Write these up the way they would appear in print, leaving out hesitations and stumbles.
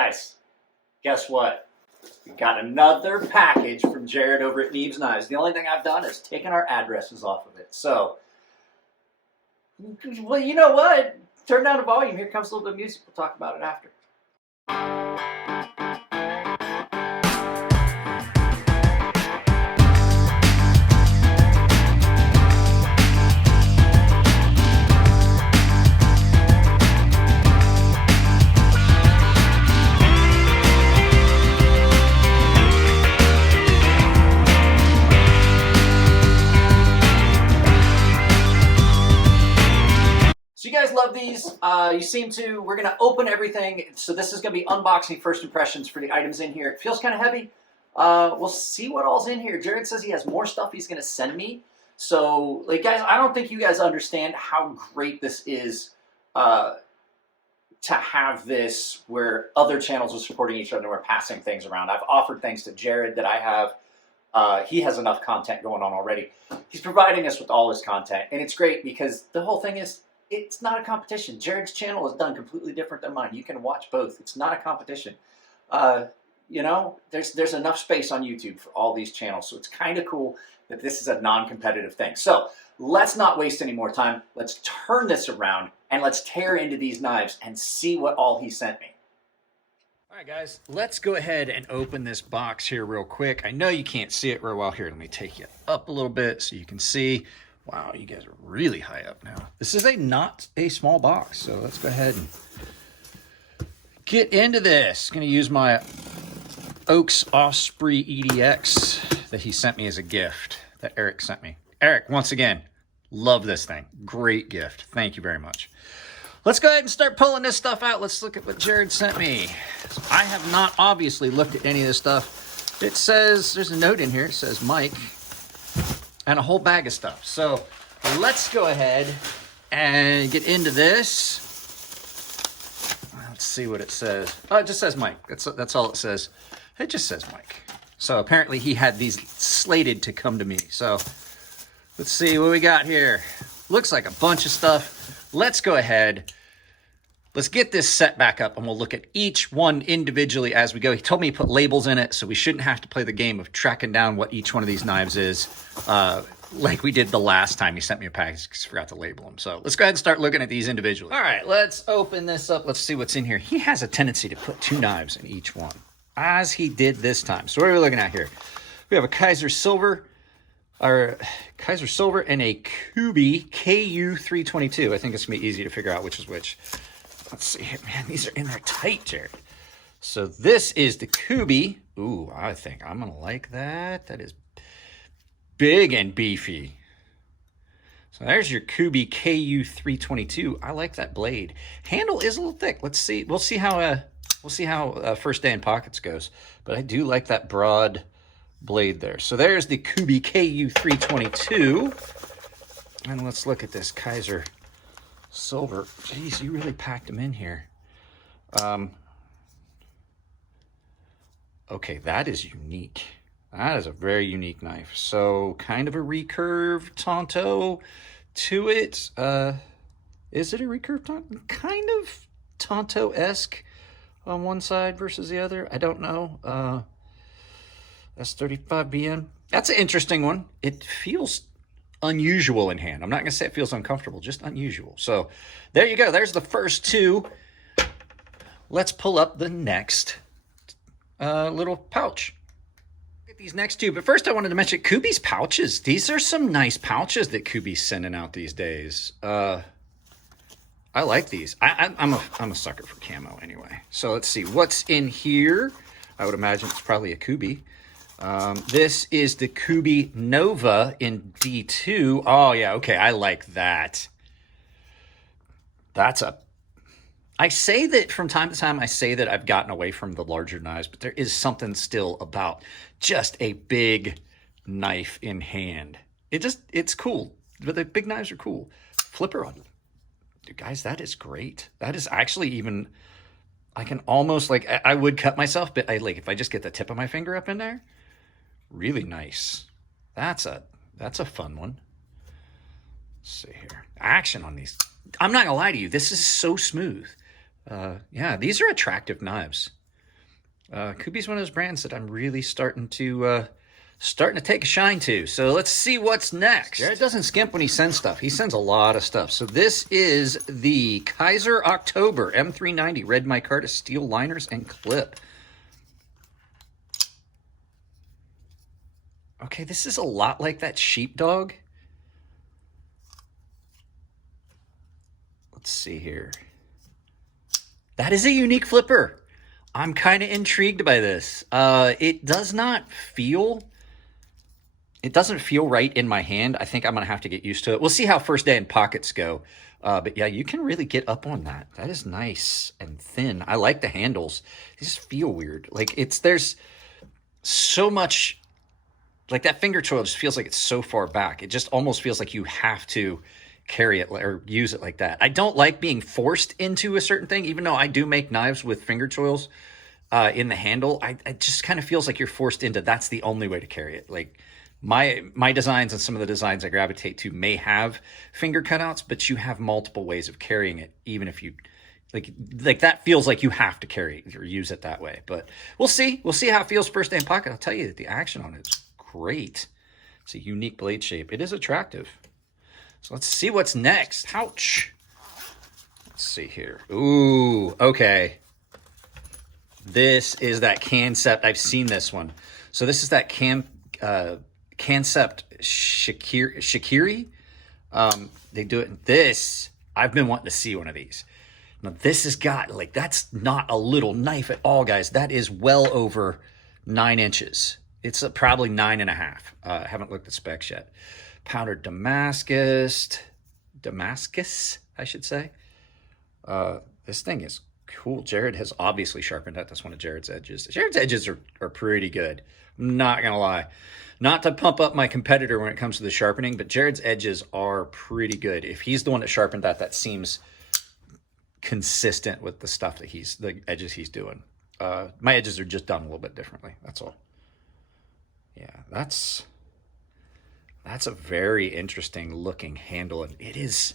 Guys, guess what? We got another package from Jared over at Neves Knives. The only thing I've done is taken our addresses off of it. So, well, you know what? Turn down the volume. Here comes a little bit of music. We'll talk about it after. So you guys love these. You seem to. We're going to open everything. So this is going to be unboxing first impressions for the items in here. It feels kind of heavy. We'll see what all's in here. Jared says he has more stuff he's going to send me. So, like, guys, I don't think you guys understand how great this is to have this where other channels are supporting each other and we're passing things around. I've offered things to Jared that I have. He has enough content going on already. He's providing us with all his content. And it's great because the whole thing is, it's not a competition. Jared's channel is done completely different than mine. You can watch both. It's not a competition. You know, there's enough space on YouTube for all these channels. So it's kind of cool that this is a non-competitive thing. So let's not waste any more time. Let's turn this around and let's tear into these knives and see what all he sent me. All right, guys, let's go ahead and open this box here real quick. I know you can't see it real well here. Let me take you up a little bit so you can see. Wow, you guys are really high up now. This is not a small box, so let's go ahead and get into this. Going to use my Oaks Osprey EDX that he sent me as a gift, that Eric sent me. Eric, once again, love this thing. Great gift. Thank you very much. Let's go ahead and start pulling this stuff out. Let's look at what Jared sent me. So I have not obviously looked at any of this stuff. It says, there's a note in here. It says Mike. And a whole bag of stuff. So let's go ahead and get into this. Let's see what it says. Oh, it just says Mike. That's all it says. It just says Mike. So apparently he had these slated to come to me. So let's see what we got here. Looks like a bunch of stuff. Let's go ahead. Let's get this set back up and we'll look at each one individually as we go. He told me to put labels in it, so we shouldn't have to play the game of tracking down what each one of these knives is like we did the last time he sent me a package because I forgot to label them. So let's go ahead and start looking at these individually. All right, let's open this up. Let's see what's in here. He has a tendency to put two knives in each one, as he did this time. So what are we looking at here? We have a Kaiser Silver and a Kooby KU322. I think it's going to be easy to figure out which is which. Let's see here. Man, these are in there tight, Jared. So this is the Kooby. Ooh, I think I'm going to like that. That is big and beefy. So there's your Kooby KU322. I like that blade. Handle is a little thick. Let's see. We'll see how first day in pockets goes. But I do like that broad blade there. So there's the Kooby KU322. And let's look at this Kaiser Silver. Jeez, you really packed them in here. Okay, that is unique. That is a very unique knife. So kind of a recurve Tonto to it. Is it a recurve Tonto? Kind of Tonto-esque on one side versus the other. I don't know. S35BN. That's an interesting one. It feels unusual in hand. I'm not going to say it feels uncomfortable, just unusual. So there you go. There's the first two. Let's pull up the next little pouch. Get these next two. But first I wanted to mention Kooby's pouches. These are some nice pouches that Kooby's sending out these days. I like these. I'm a sucker for camo anyway. So let's see what's in here. I would imagine it's probably a Kooby. This is the Kooby Nova in D2. Oh, yeah, okay, I like that. I say that from time to time, I say that I've gotten away from the larger knives, but there is something still about just a big knife in hand. It's cool, but the big knives are cool. Flipper on, dude, guys, that is great. That is actually even, I can almost, like, I would cut myself, but if I just get the tip of my finger up in there, really nice. That's a fun one. Let's see here. Action on these. I'm not gonna lie to you. This is so smooth. Yeah, these are attractive knives. Kooby's one of those brands that I'm really starting to take a shine to. So let's see what's next. Jared doesn't skimp when he sends stuff. He sends a lot of stuff. So this is the Kaiser October M390 red micarta steel liners and clip. Okay, this is a lot like that sheepdog. Let's see here. That is a unique flipper. I'm kind of intrigued by this. It doesn't feel right in my hand. I think I'm going to have to get used to it. We'll see how first day in pockets go. But yeah, you can really get up on that. That is nice and thin. I like the handles. They just feel weird. Like there's so much, like that finger choil just feels like it's so far back. It just almost feels like you have to carry it or use it like that. I don't like being forced into a certain thing, even though I do make knives with finger choils in the handle. It just kind of feels like you're forced into, that's the only way to carry it. Like my designs and some of the designs I gravitate to may have finger cutouts, but you have multiple ways of carrying it, even if you like that feels like you have to carry it or use it that way. But we'll see how it feels first day in pocket. I'll tell you that the action on it is great. It's a unique blade shape. It is attractive. So let's see what's next. Ouch. Let's see here. Ooh, okay. This is that Cancept. I've seen this one. So this is that Cancept Shikiri. They do it in this. I've been wanting to see one of these. Now this has got, like, that's not a little knife at all, guys. That is well over 9 inches. It's probably 9.5. I haven't looked at specs yet. Powdered Damascus, I should say. This thing is cool. Jared has obviously sharpened that. That's one of Jared's edges. Jared's edges are pretty good. I'm not going to lie. Not to pump up my competitor when it comes to the sharpening, but Jared's edges are pretty good. If he's the one that sharpened that, that seems consistent with the stuff that the edges he's doing. My edges are just done a little bit differently. That's all. Yeah, that's a very interesting looking handle. And it is,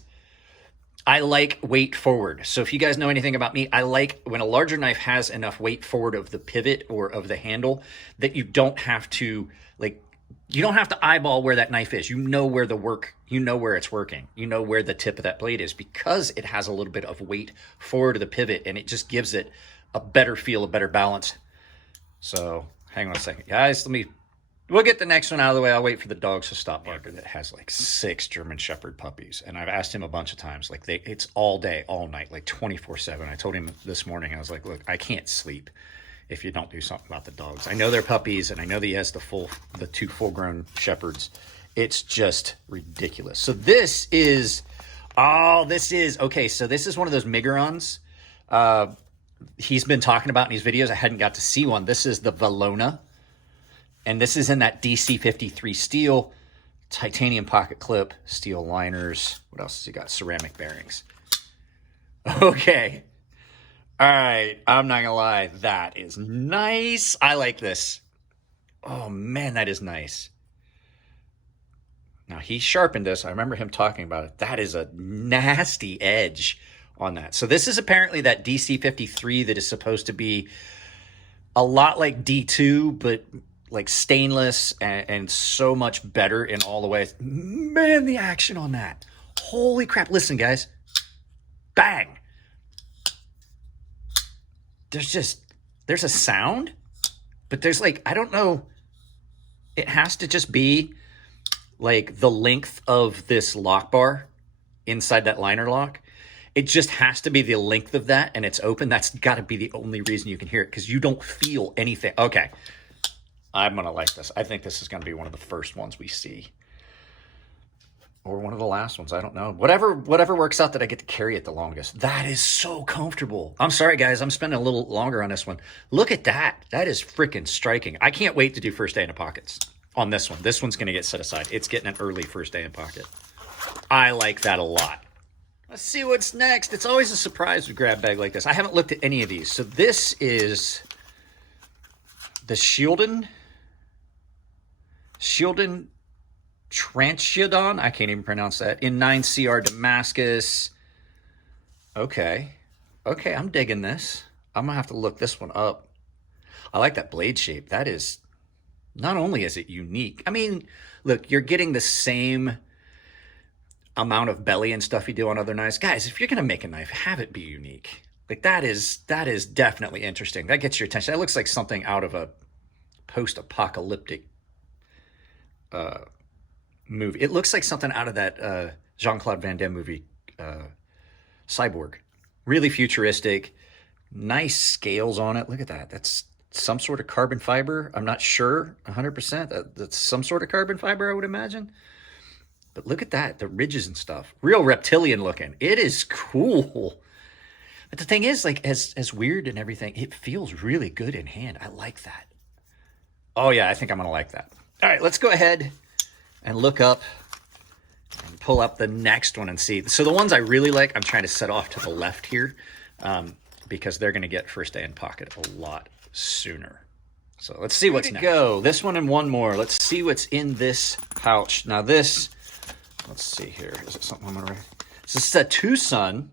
I like weight forward. So if you guys know anything about me, I like when a larger knife has enough weight forward of the pivot or of the handle that you don't have to, like, you don't have to eyeball where that knife is. You know where you know where it's working. You know where the tip of that blade is because it has a little bit of weight forward of the pivot, and it just gives it a better feel, a better balance. So hang on a second, guys. We'll get the next one out of the way. I'll wait for the dogs to stop barking. That has like 6 German Shepherd puppies. And I've asked him a bunch of times, like it's all day, all night, like 24/7. I told him this morning, I was like, look, I can't sleep if you don't do something about the dogs. I know they're puppies, and I know that he has the 2 full-grown Shepherds. It's just ridiculous. So this is okay. So this is one of those Migarons he's been talking about in these videos. I hadn't got to see one. This is the Velona. And this is in that DC53 steel, titanium pocket clip, steel liners. What else has he got? Ceramic bearings. Okay. All right. I'm not going to lie. That is nice. I like this. Oh, man, that is nice. Now, he sharpened this. I remember him talking about it. That is a nasty edge on that. So this is apparently that DC53 that is supposed to be a lot like D2, but like stainless and so much better in all the ways. Man, the action on that. Holy crap. Listen, guys. Bang. There's a sound, but there's like, I don't know. It has to just be like the length of this lock bar inside that liner lock. It just has to be the length of that, and it's open. That's got to be the only reason you can hear it, because you don't feel anything. Okay. I'm going to like this. I think this is going to be one of the first ones we see. Or one of the last ones. I don't know. Whatever works out that I get to carry it the longest. That is so comfortable. I'm sorry, guys. I'm spending a little longer on this one. Look at that. That is freaking striking. I can't wait to do first day in the pockets on this one. This one's going to get set aside. It's getting an early first day in pocket. I like that a lot. Let's see what's next. It's always a surprise with grab bag like this. I haven't looked at any of these. So this is the Shieldon Tranchiodon. I can't even pronounce that. In 9CR Damascus. Okay. Okay, I'm digging this. I'm going to have to look this one up. I like that blade shape. That is, not only is it unique, I mean, look, you're getting the same amount of belly and stuff you do on other knives. Guys, if you're going to make a knife, have it be unique. Like that is definitely interesting. That gets your attention. That looks like something out of a post-apocalyptic movie. It looks like something out of that Jean-Claude Van Damme movie, Cyborg. Really futuristic, nice scales on it. Look at that. That's some sort of carbon fiber. I'm not sure 100%. That's some sort of carbon fiber, I would imagine. But look at that, the ridges and stuff. Real reptilian looking. It is cool. But the thing is, like, as weird and everything, it feels really good in hand. I like that. Oh yeah, I think I'm gonna like that. All right, let's go ahead and look up and pull up the next one and see. So the ones I really like, I'm trying to set off to the left here because they're gonna get first day in pocket a lot sooner. So let's see what's next. Go, this one and one more. Let's see what's in this pouch. Now this, let's see here. Is it something I'm gonna write? So this is a Tucson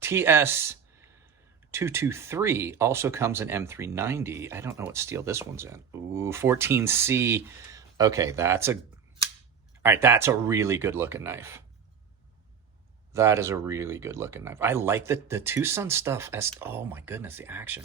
TS223, also comes in M390. I don't know what steel this one's in. Ooh, 14C. Okay, all right, that's a really good looking knife. That is a really good looking knife. I like the Tucson stuff. Oh my goodness, the action.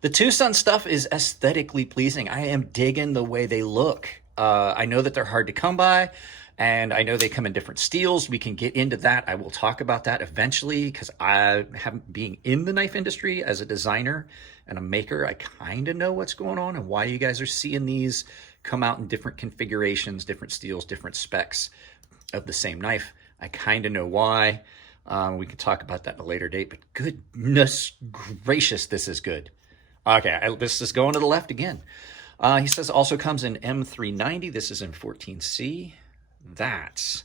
The Tucson stuff is aesthetically pleasing. I am digging the way they look. I know that they're hard to come by, and I know they come in different steels. We can get into that. I will talk about that eventually because I haven't being in the knife industry as a designer and a maker. I kind of know what's going on and why you guys are seeing these come out in different configurations, different steels, different specs of the same knife. I kind of know why. We can talk about that at a later date, but goodness gracious, this is good. Okay, this is going to the left again. He says also comes in M390. This is in 14C. That's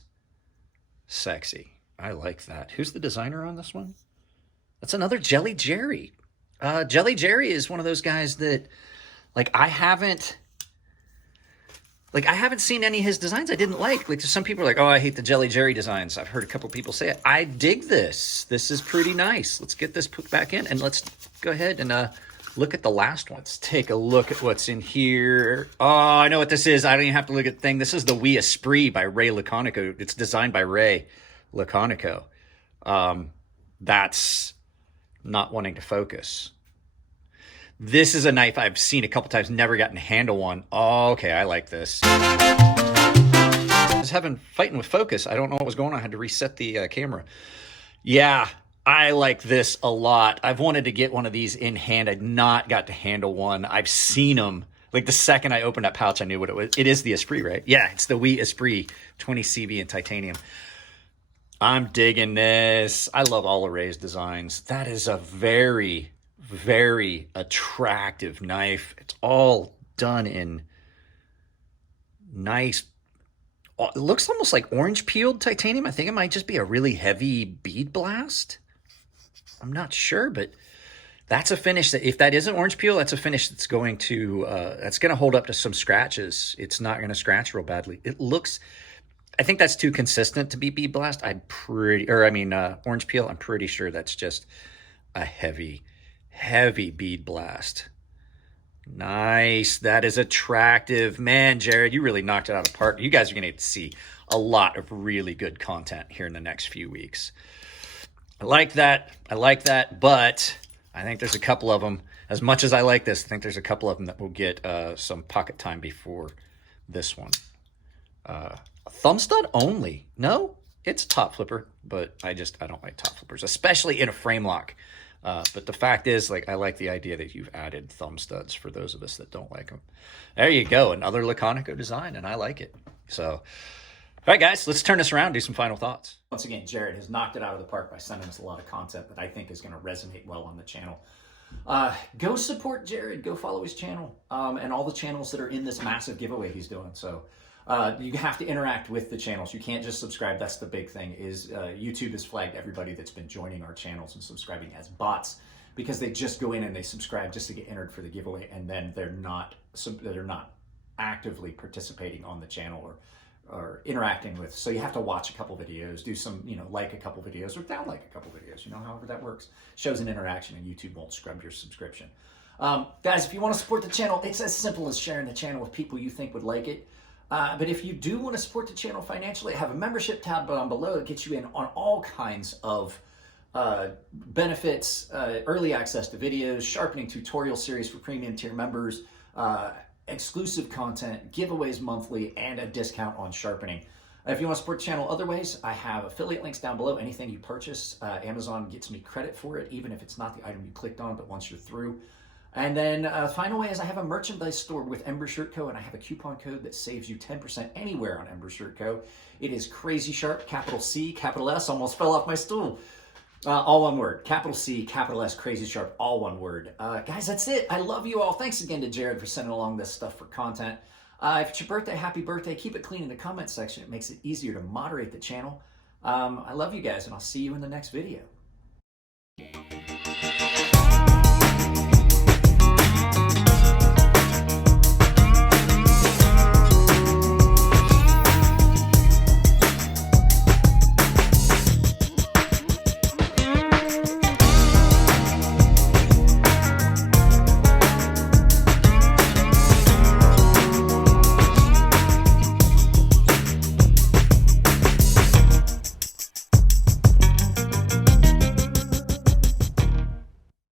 sexy. I like that. Who's the designer on this one? That's another Jelly Jerry. Jelly Jerry is one of those guys that, like, I haven't seen any of his designs I didn't like. Like, some people are like, oh, I hate the Jelly Jerry designs. I've heard a couple people say it. I dig this. This is pretty nice. Let's get this put back in, and let's go ahead and look at the last one. Let's take a look at what's in here. Oh, I know what this is. I don't even have to look at the thing. This is the Wiisprit by Ray Laconico. It's designed by Ray Laconico. That's not wanting to focus. This is a knife I've seen a couple times, never gotten to handle one. Oh, okay, I like this. I was fighting with focus. I don't know what was going on. I had to reset the camera. Yeah, I like this a lot. I've wanted to get one of these in hand. I'd not got to handle one. I've seen them. Like the second I opened that pouch, I knew what it was. It is the Esprit, right? Yeah, it's the Wiisprit 20 CV in titanium. I'm digging this. I love all of Ray's designs. That is a very, very attractive knife. It's all done in nice, it looks almost like orange peeled titanium. I think it might just be a really heavy bead blast. I'm not sure, but that's a finish that, if that isn't orange peel, that's a finish that's going to hold up to some scratches. It's not going to scratch real badly. It looks, I think that's too consistent to be bead blast. Orange peel. I'm pretty sure that's just a heavy bead blast. Nice. That is attractive. Man, Jared, you really knocked it out of the park. You guys are going to see a lot of really good content here in the next few weeks. I like that, but I think there's a couple of them. As much as I like this, I think there's a couple of them that will get some pocket time before this one. Thumb stud only. No, it's top flipper, but I don't like top flippers, especially in a frame lock. But the fact is, like, I like the idea that you've added thumb studs for those of us that don't like them. There you go, another Laconico design, and I like it. So, all right, guys, let's turn this around and do some final thoughts. Once again, Jared has knocked it out of the park by sending us a lot of content that I think is going to resonate well on the channel. Go support Jared. Go follow his channel and all the channels that are in this massive giveaway he's doing. So you have to interact with the channels. You can't just subscribe. That's the big thing. Is YouTube has flagged everybody that's been joining our channels and subscribing as bots because they just go in and they subscribe just to get entered for the giveaway, and then they're not actively participating on the channel or interacting with. So you have to watch a couple videos, do some, like a couple videos or down like a couple videos, however that works. Shows an interaction, and YouTube won't scrub your subscription. Guys, if you want to support the channel, it's as simple as sharing the channel with people you think would like it. But if you do want to support the channel financially, I have a membership tab down below that gets you in on all kinds of benefits, early access to videos, sharpening tutorial series for premium tier members, exclusive content, giveaways monthly, and a discount on sharpening. If you want to support the channel other ways, I have affiliate links down below. Anything you purchase, Amazon gets me credit for it, even if it's not the item you clicked on, but once you're through. And then final way is I have a merchandise store with Ember Shirt Co. and I have a coupon code that saves you 10% anywhere on Ember Shirt Co. It is CrazySharp, capital C, capital S, almost fell off my stool. All one word, capital C, capital S, CrazySharp, all one word. Guys, that's it. I love you all. Thanks again to Jared for sending along this stuff for content. If it's your birthday, happy birthday. Keep it clean in the comment section. It makes it easier to moderate the channel. I love you guys, and I'll see you in the next video.